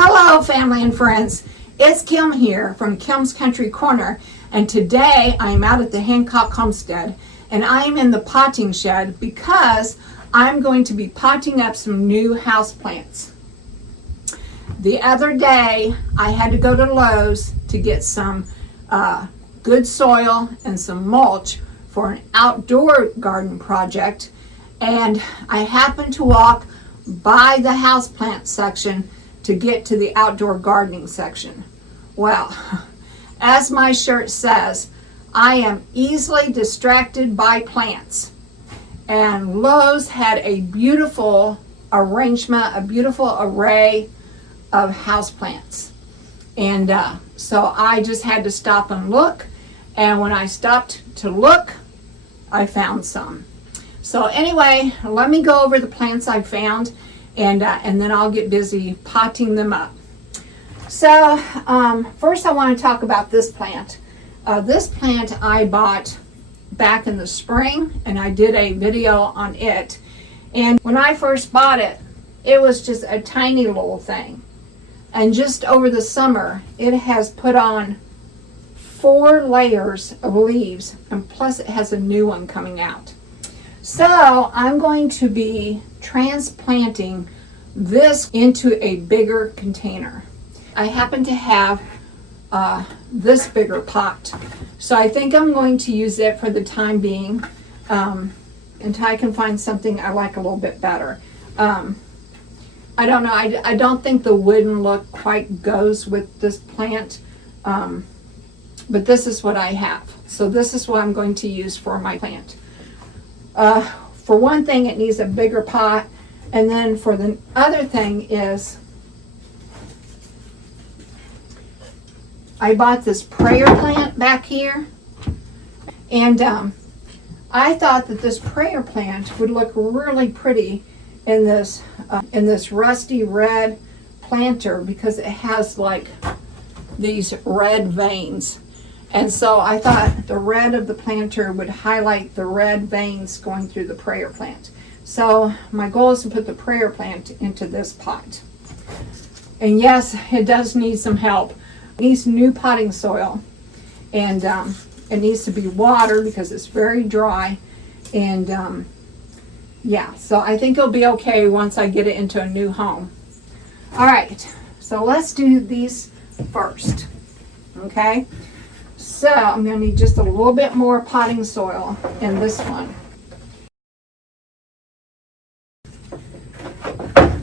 Hello, family and friends. It's Kim here from Kim's Country Corner, and today I'm out at the Hancock Homestead, and I'm in the potting shed because I'm going to be potting up some new houseplants. The other day, I had to go to Lowe's to get some good soil and some mulch for an outdoor garden project, and I happened to walk by the houseplant section to get to the outdoor gardening section. Well, as my shirt says, I am easily distracted by plants. And Lowe's had a beautiful arrangement, a beautiful array of houseplants. And so I just had to stop and look. And when I stopped to look, I found some. So anyway, let me go over the plants I found, and then I'll get busy potting them up. So first I want to talk about this plant. This plant I bought back in the spring, and I did a video on it. And when I first bought it, it was just a tiny little thing. And just over the summer, it has put on 4 layers of leaves, and plus it has a new one coming out. So I'm going to be transplanting this into a bigger container. I happen to have this bigger pot, so I think I'm going to use it for the time being until I can find something I like a little bit better. I don't know, I don't think the wooden look quite goes with this plant, but this is what I have. So this is what I'm going to use for my plant. For one thing, it needs a bigger pot, and then for the other thing is I bought this prayer plant back here, and I thought that this prayer plant would look really pretty in this rusty red planter because it has like these red veins. And so I thought the red of the planter would highlight the red veins going through the prayer plant. So my goal is to put the prayer plant into this pot. And yes, it does need some help. It needs new potting soil, and it needs to be watered because it's very dry. And yeah, so I think it'll be okay once I get it into a new home. All right, so let's do these first, okay? So I'm going to need just a little bit more potting soil in this one.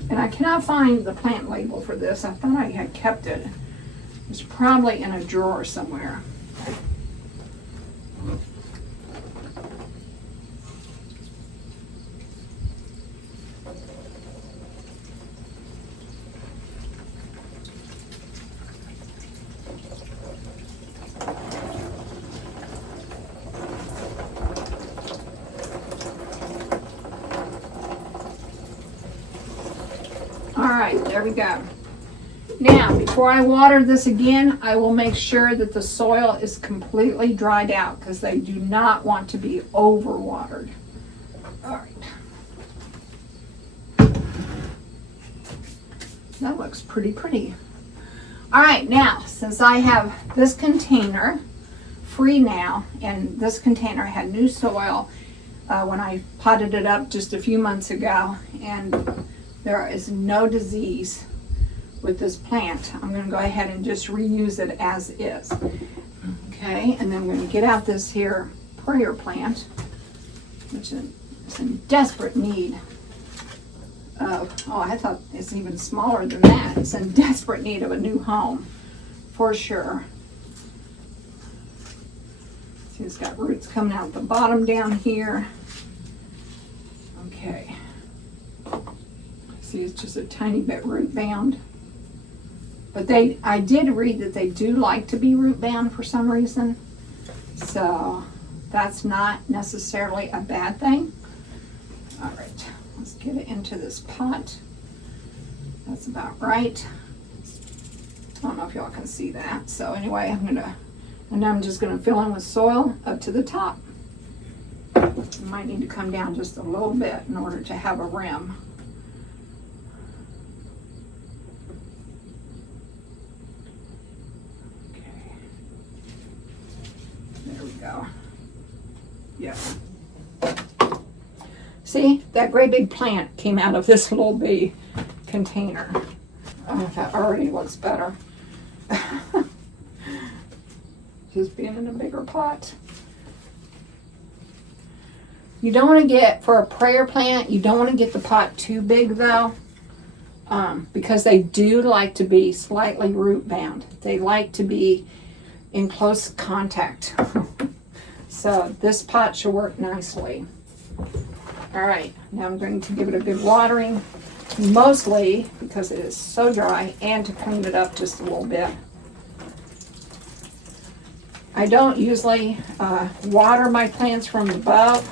And I cannot find the plant label for this. I thought I had kept it. It's probably in a drawer somewhere. All right, there we go. Now, before I water this again, I will make sure that the soil is completely dried out because they do not want to be overwatered. All right. That looks pretty. All right, now, since I have this container free now, and this container had new soil when I potted it up just a few months ago, and there is no disease with this plant, I'm going to go ahead and just reuse it as is. Okay, and then I'm going to get out this here prayer plant, which is in desperate need of, oh, I thought it's even smaller than that. It's in desperate need of a new home, for sure. See, it's got roots coming out the bottom down here. Okay. See, it's just a tiny bit root bound. But I did read that they do like to be root bound for some reason. So that's not necessarily a bad thing. All right, let's get it into this pot. That's about right. I don't know if y'all can see that. So anyway, I'm just gonna fill in with soil up to the top. You might need to come down just a little bit in order to have a rim. See, that great big plant came out of this little bitty container. Oh, that already looks better. Just being in a bigger pot. You don't want to get, for a prayer plant, you don't want to get the pot too big though, because they do like to be slightly root bound. They like to be in close contact. So this pot should work nicely. All right, now I'm going to give it a good watering, mostly because it is so dry, and to clean it up just a little bit. I don't usually water my plants from above.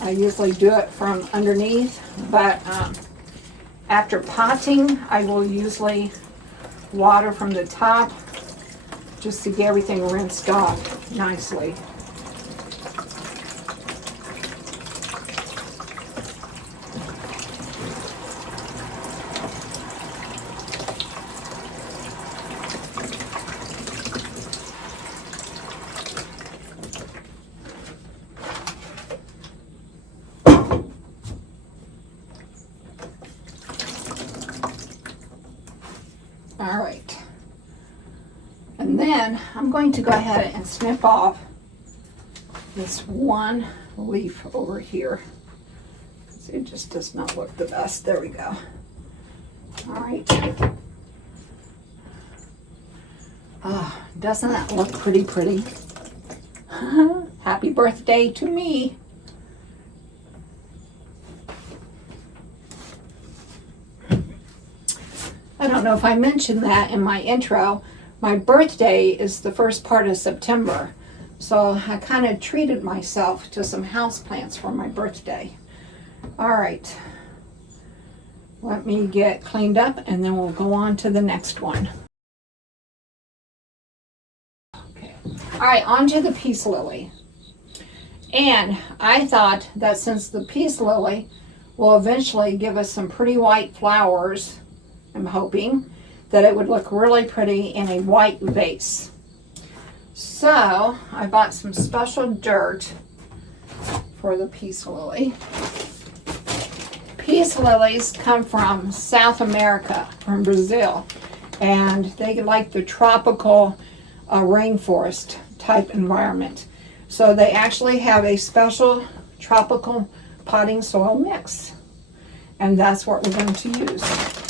I usually do it from underneath, but after potting, I will usually water from the top just to get everything rinsed off nicely. All right, and then I'm going to go ahead and snip off this one leaf over here. It just does not look the best. There we go. All right. Oh, doesn't that look pretty? Happy birthday to me. I don't know if I mentioned that in my intro. My birthday is the first part of September. So I kind of treated myself to some houseplants for my birthday. All right. Let me get cleaned up and then we'll go on to the next one. Okay. All right, on to the peace lily. And I thought that since the peace lily will eventually give us some pretty white flowers, I'm hoping that it would look really pretty in a white vase. So I bought some special dirt for the peace lily. Peace lilies come from South America, from Brazil, and they like the tropical rainforest type environment. So they actually have a special tropical potting soil mix, and that's what we're going to use.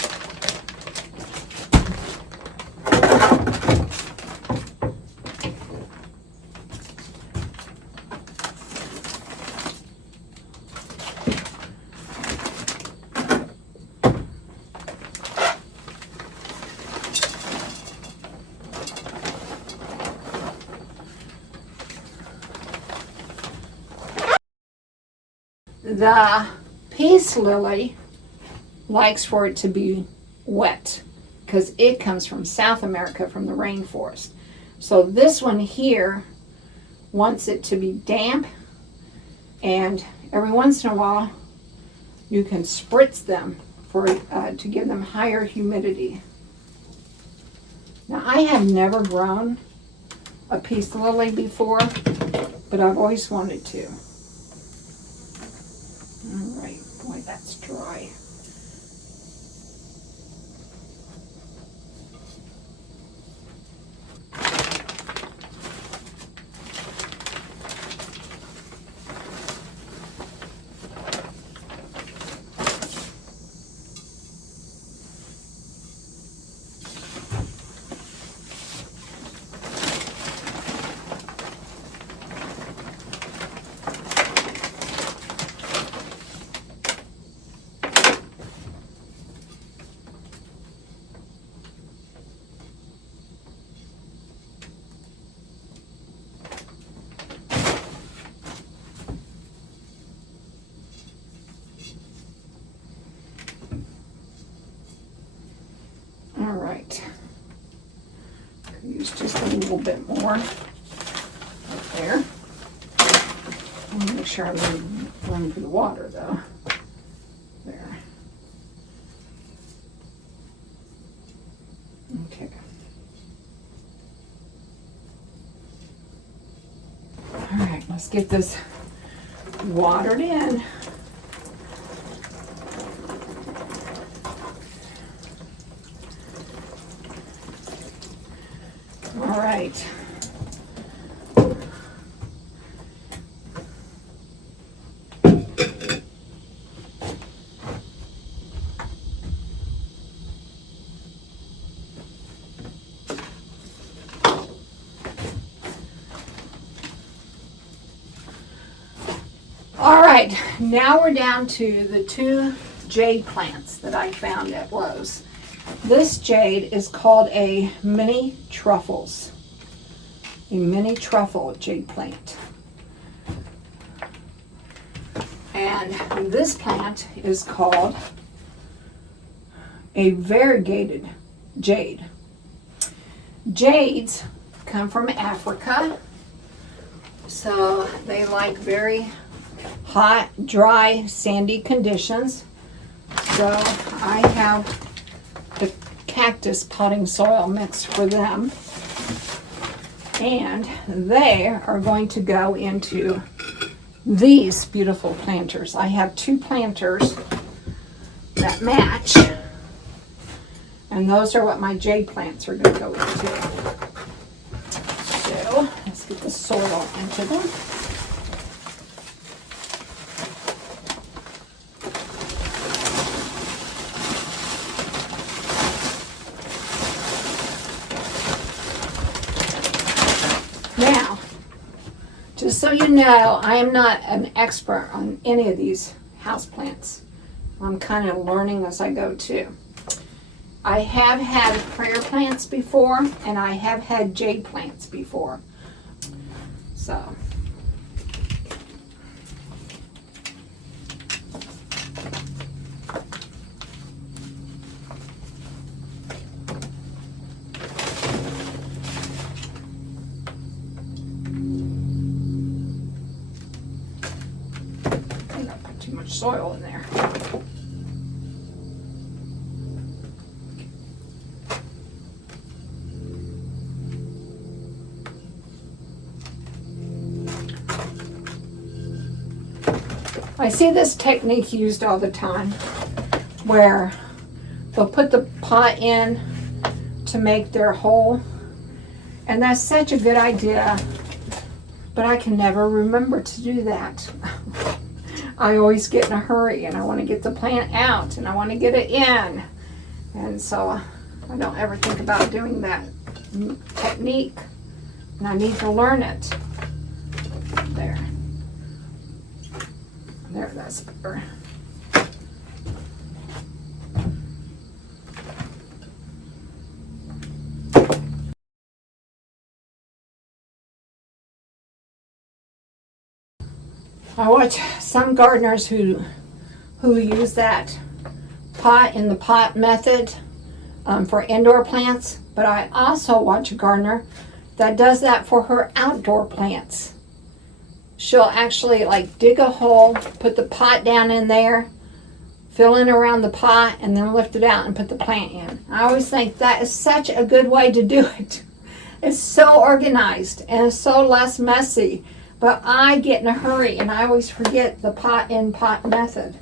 The peace lily likes for it to be wet because it comes from South America, from the rainforest. So this one here wants it to be damp, and every once in a while you can spritz them for to give them higher humidity. Now I have never grown a peace lily before, but I've always wanted to. All right, boy, that's dry. All right, use just a little bit more right there. I want to make sure I'm running through the water though. There. Okay. All right, let's get this watered in. All right. All right, now we're down to the 2 jade plants that I found at Lowe's. This jade is called a mini truffles, a mini truffle jade plant. And this plant is called a variegated jade. Jades come from Africa, so they like very hot, dry, sandy conditions. So I have the cactus potting soil mixed for them. And they are going to go into these beautiful planters. I have 2 planters that match. And those are what my jade plants are going to go into. So let's get the soil into them. Now, just so you know, I am not an expert on any of these houseplants. I'm kind of learning as I go too. I have had prayer plants before, and I have had jade plants before. So, too much soil in there. I see this technique used all the time where they'll put the pot in to make their hole, and that's such a good idea, but I can never remember to do that. I always get in a hurry and I want to get the plant out and I want to get it in, and so I don't ever think about doing that technique, and I need to learn it. There, that's better. I watch some gardeners who use that pot in the pot method for indoor plants, but I also watch a gardener that does that for her outdoor plants. She'll actually like dig a hole, put the pot down in there, fill in around the pot, and then lift it out and put the plant in. I always think that is such a good way to do it. It's so organized and it's so less messy, but I get in a hurry and I always forget the pot in pot method.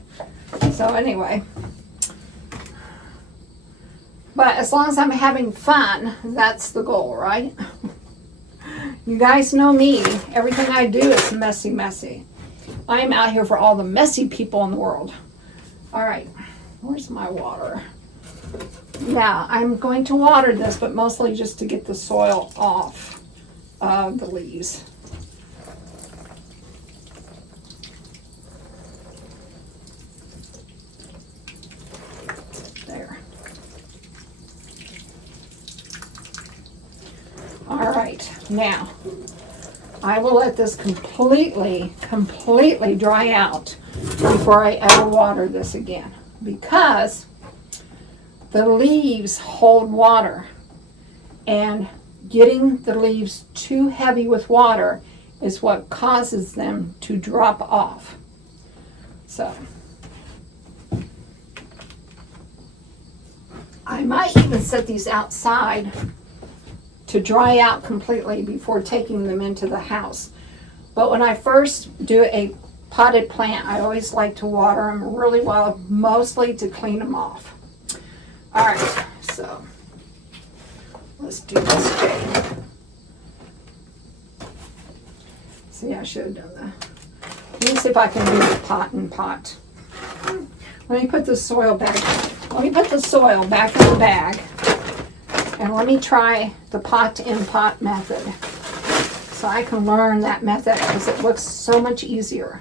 So anyway, but as long as I'm having fun, that's the goal, right? You guys know me. Everything I do is messy. I am out here for all the messy people in the world. All right, where's my water? Now, I'm going to water this, but mostly just to get the soil off of the leaves. There. All right, now I will let this completely dry out before I ever water this again, because the leaves hold water, and getting the leaves too heavy with water is what causes them to drop off. So I might even set these outside to dry out completely before taking them into the house. But when I first do a potted plant, I always like to water them really well, mostly to clean them off. All right, so let's do this shade. See, I should have done that. Let me see if I can do the pot and pot. Let me put the soil back. Let me put the soil back in the bag, and let me try the pot in pot method, so I can learn that method because it looks so much easier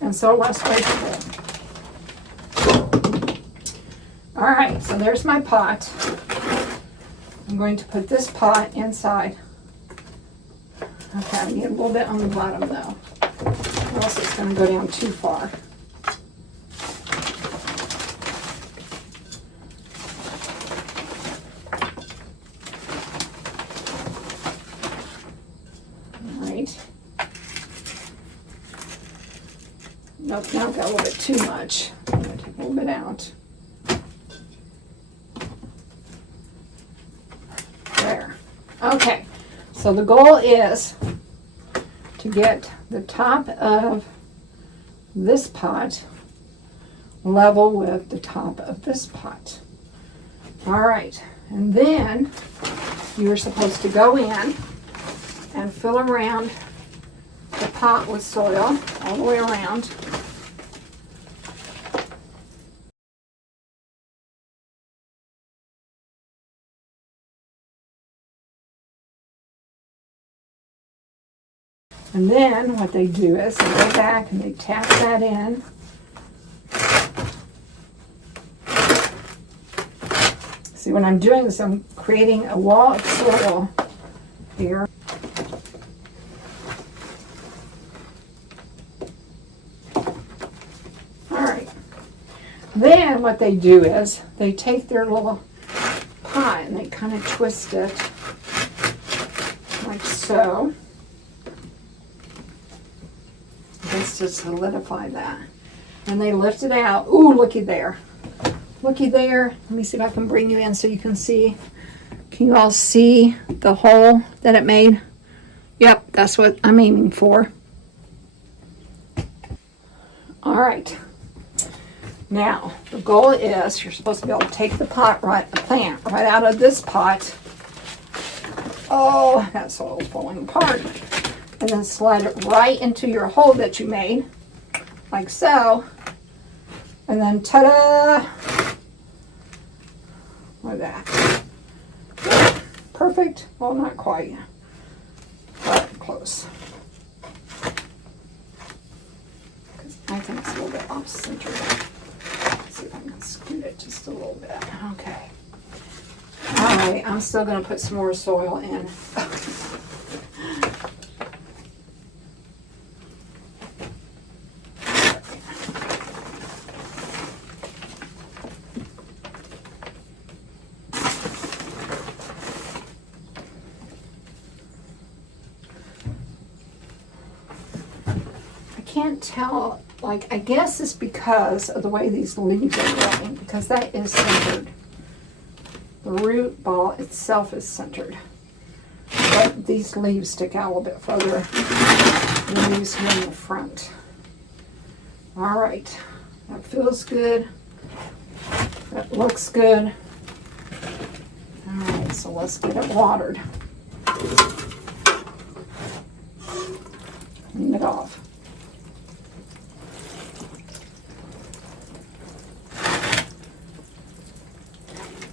and so less wasteful. All right, so there's my pot. I'm going to put this pot inside. Okay, I need a little bit on the bottom though, or else it's going to go down too far. All right. Nope, now I've got a little bit too much. I'm going to take a little bit out. There. Okay. So the goal is to get the top of this pot level with the top of this pot. All right, and then you're supposed to go in and fill around the pot with soil all the way around. And then what they do is they go back and they tap that in. See, when I'm doing this, I'm creating a wall of soil here. All right. Then what they do is they take their little pot and they kind of twist it like so. Just to solidify that. And they lift it out. Ooh, looky there. Looky there. Let me see if I can bring you in so you can see. Can you all see the hole that it made? Yep, that's what I'm aiming for. All right. Now, the goal is you're supposed to be able to take the plant right out of this pot. Oh, that soil's falling apart. And then slide it right into your hole that you made, like so. And then ta-da! Like that. Perfect. Well, not quite, but close. Because I think it's a little bit off center. Let's see if I can scoot it just a little bit. Okay. All right, I'm still going to put some more soil in. Can't tell, like, I guess it's because of the way these leaves are growing, because that is centered. The root ball itself is centered, but these leaves stick out a little bit further than these here in the front. All right, that feels good. That looks good. All right, so let's get it watered. Clean it off.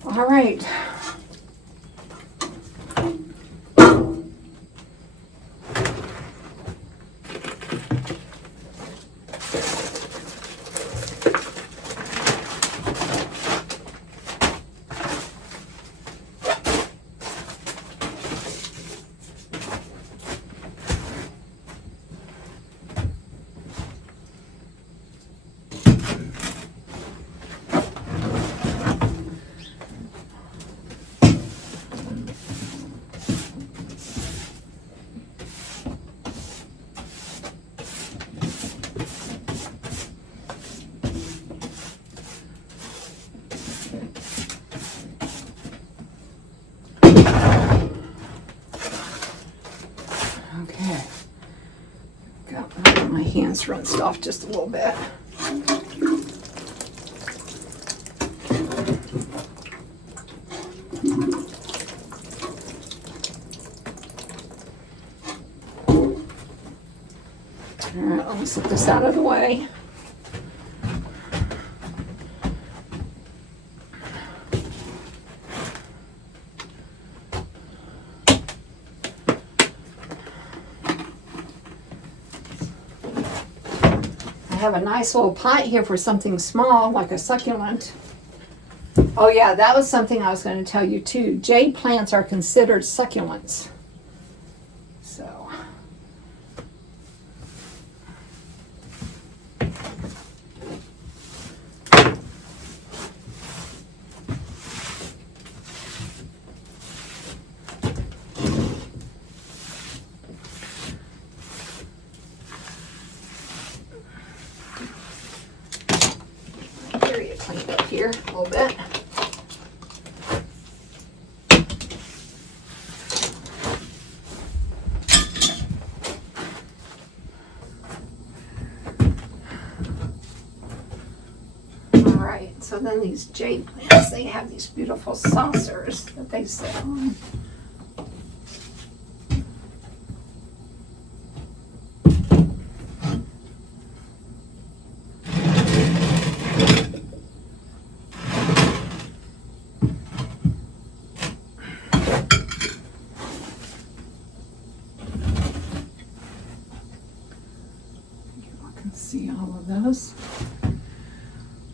All right. hands rinsed off just a little bit. All right, let me set this out of the way. I have a nice little pot here for something small, like a succulent. Oh yeah, that was something I was going to tell you too. Jade plants are considered succulents. So. Clean it up here a little bit. Alright, so then these jade plants, they have these beautiful saucers that they sit on. See all of those.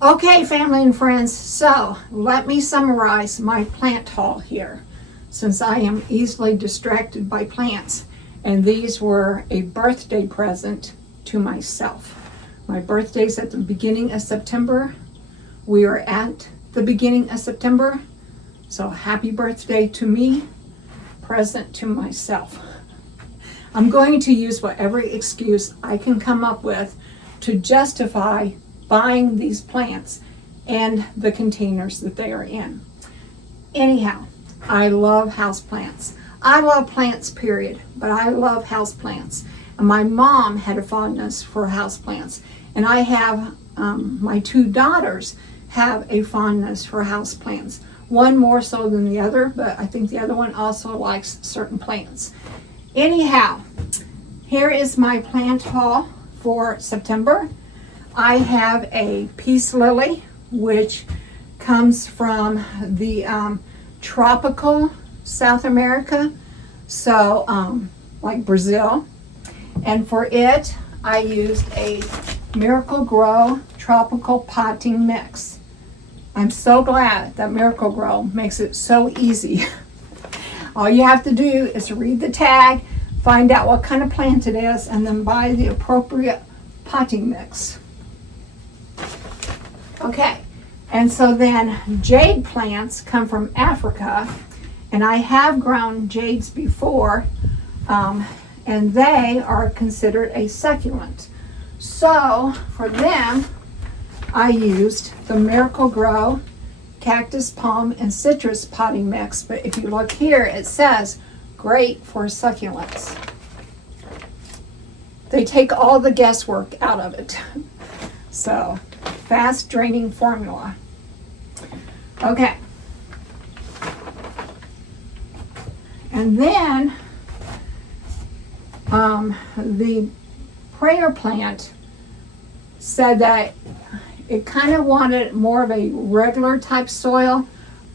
Okay, family and friends, so let me summarize my plant haul here, since I am easily distracted by plants, and these were a birthday present to myself. My birthday's at the beginning of September. We are at the beginning of September, so happy birthday to me, present to myself. I'm going to use whatever excuse I can come up with to justify buying these plants and the containers that they are in. Anyhow, I love houseplants. I love plants, period, but I love houseplants. And my mom had a fondness for houseplants, and I have, my two daughters have a fondness for houseplants. One more so than the other, but I think the other one also likes certain plants. Anyhow, here is my plant haul for September. I have a peace lily, which comes from the tropical South America, so like Brazil. And for it, I used a Miracle Grow tropical potting mix. I'm so glad that Miracle Grow makes it so easy. All you have to do is read the tag, find out what kind of plant it is, and then buy the appropriate potting mix. Okay, and so then jade plants come from Africa, and I have grown jades before, and they are considered a succulent. So for them, I used the Miracle Grow cactus, palm, and citrus potting mix, but if you look here, it says great for succulents. They take all the guesswork out of it. So, fast draining formula. Okay. And then, the prayer plant said that it kind of wanted more of a regular type soil.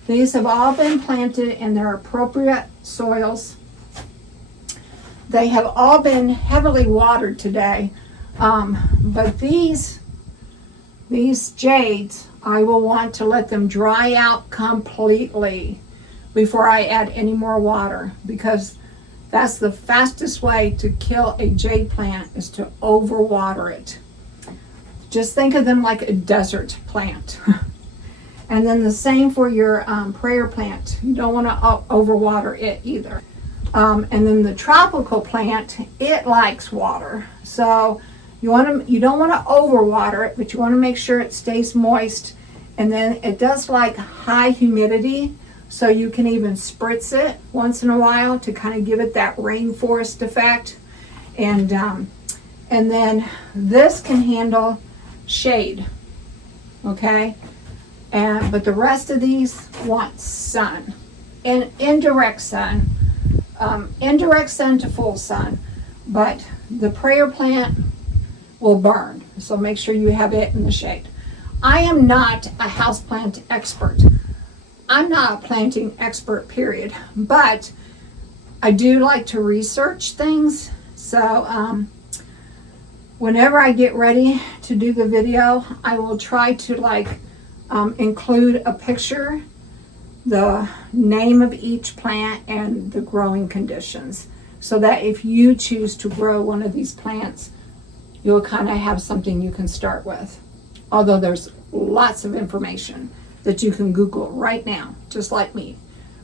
These have all been planted in their appropriate soils. They have all been heavily watered today, but these jades, I will want to let them dry out completely before I add any more water, because that's the fastest way to kill a jade plant, is to overwater it. Just think of them like a desert plant. And then the same for your prayer plant. You don't want to overwater it either. And then the tropical plant, it likes water. So you don't want to overwater it, but you want to make sure it stays moist. And then it does like high humidity, so you can even spritz it once in a while to kind of give it that rainforest effect. And And then this can handle shade, okay? But the rest of these want sun, and indirect sun to full sun. But the prayer plant will burn, so make sure you have it in the shade. I am not a houseplant expert. I'm not a planting expert, period. But I do like to research things. So whenever I get ready to do the video, I will try to include a picture, the name of each plant, and the growing conditions, so that if you choose to grow one of these plants, you'll kind of have something you can start with. Although there's lots of information that you can Google right now, just like me.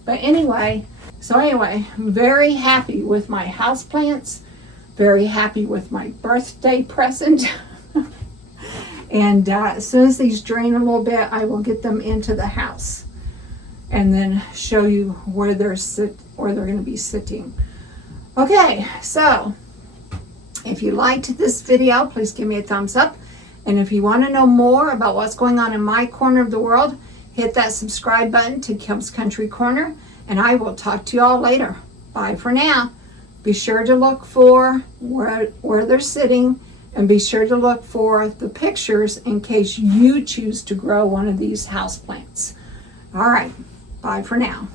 But anyway, I'm very happy with my houseplants, very happy with my birthday present. And as soon as these drain a little bit, I will get them into the house and then show you where they're going to be sitting. Okay, so if you liked this video, please give me a thumbs up. And if you want to know more about what's going on in my corner of the world, hit that subscribe button to Kim's Country Corner, and I will talk to you all later. Bye for now. Be sure to look for where they're sitting, and be sure to look for the pictures in case you choose to grow one of these houseplants. All right, bye for now.